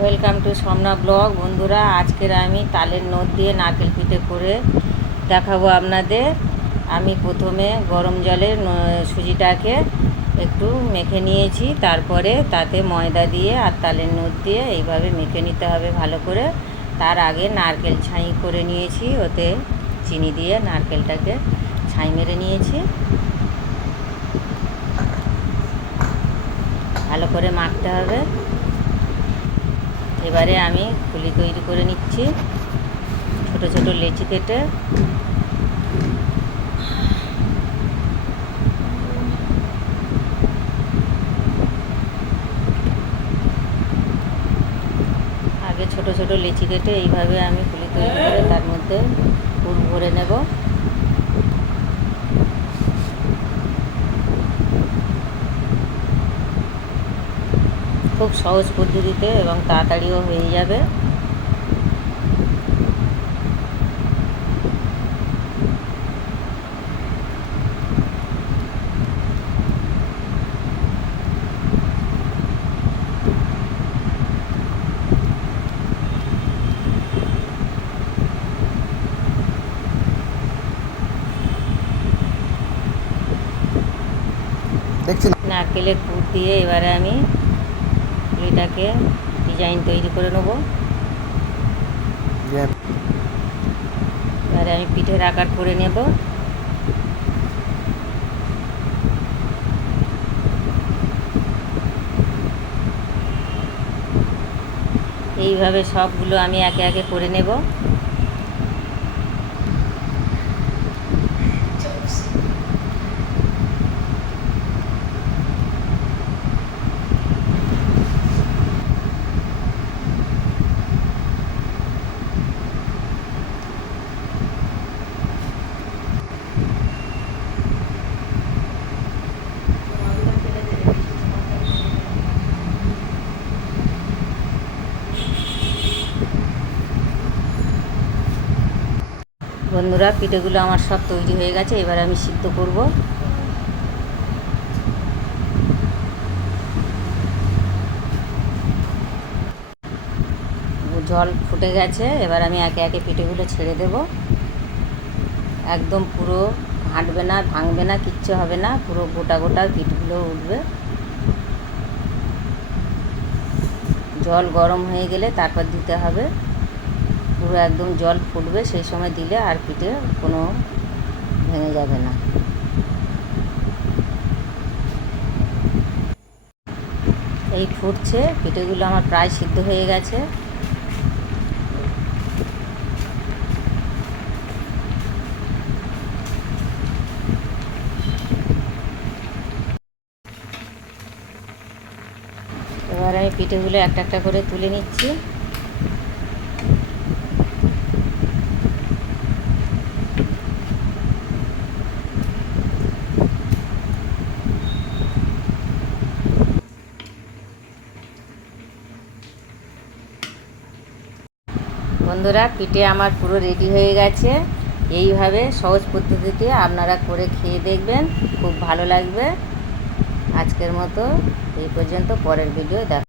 Welcome to সমনা blog. বন্ধুরা, আজকের আমি তালের নোট দিয়ে নারকেল পিঠে করে দেখাবো আপনাদের। আমি প্রথমে গরম জলে সুজিটাকে একটু মেখে নিয়েছি, তারপরে তাতে ময়দা দিয়ে আর তালের নোট দিয়ে এইভাবে মেখে নিতে হবে ভালো করে। তার আগে নারকেল ছাই করে নিয়েছি, ওতে চিনি দিয়ে নারকেলটাকে ছাই মেরে নিয়েছি। ভালো করে মাখতে হবে। এবারে আমি পুলি তৈরি করে নিচ্ছি। ছোট ছোট লেচি কেটে। আগে ছোট ছোট লেচি কেটে এইভাবে আমি পুলি তৈরি করে তার মধ্যে ফুল ভরে নেব। খুব সহজ পদ্ধতিতে এবং তাড়াতাড়িও হয়ে যাবে। নারকেলের পুর দিয়ে এবারে আমি পুলিটাকে ডিজাইন তৈরি করে নেব। এবারে আমি পিঠের আকার করে নেব। এইভাবে সবগুলো আমি একে একে করে নেব। বন্ধুরা, পিঠেগুলো আমার সব তৈরি হয়ে গেছে, এবার আমি সিদ্ধ করব। জল ফুটে গেছে, এবার আমি একে একে পিঠেগুলো ছেড়ে দেব। একদম পুরো হাঁটবে না, ভাঙবে না, কিচ্ছু হবে না, পুরো গোটা গোটা পিঠগুলো উঠবে। জল গরম হয়ে গেলে তারপর দিতে হবে। পুরো একদম জল ফুটবে, সেই সময় দিলে আর পিঠে কোনো ভেঙে যাবে না। এই ফুটছে, পিঠেগুলো আমার প্রায় সিদ্ধ হয়ে গেছে। এবার আমি পিঠেগুলো একটা একটা করে তুলে নিচ্ছি। বন্ধুরা, পিঠে আমার পুরো রেডি হয়ে গেছে। এইভাবে সহজ পদ্ধতিতে আপনারা করে খেয়ে দেখবেন, খুব ভালো লাগবে। আজকের মতো এই পর্যন্ত, পরের ভিডিও দেখ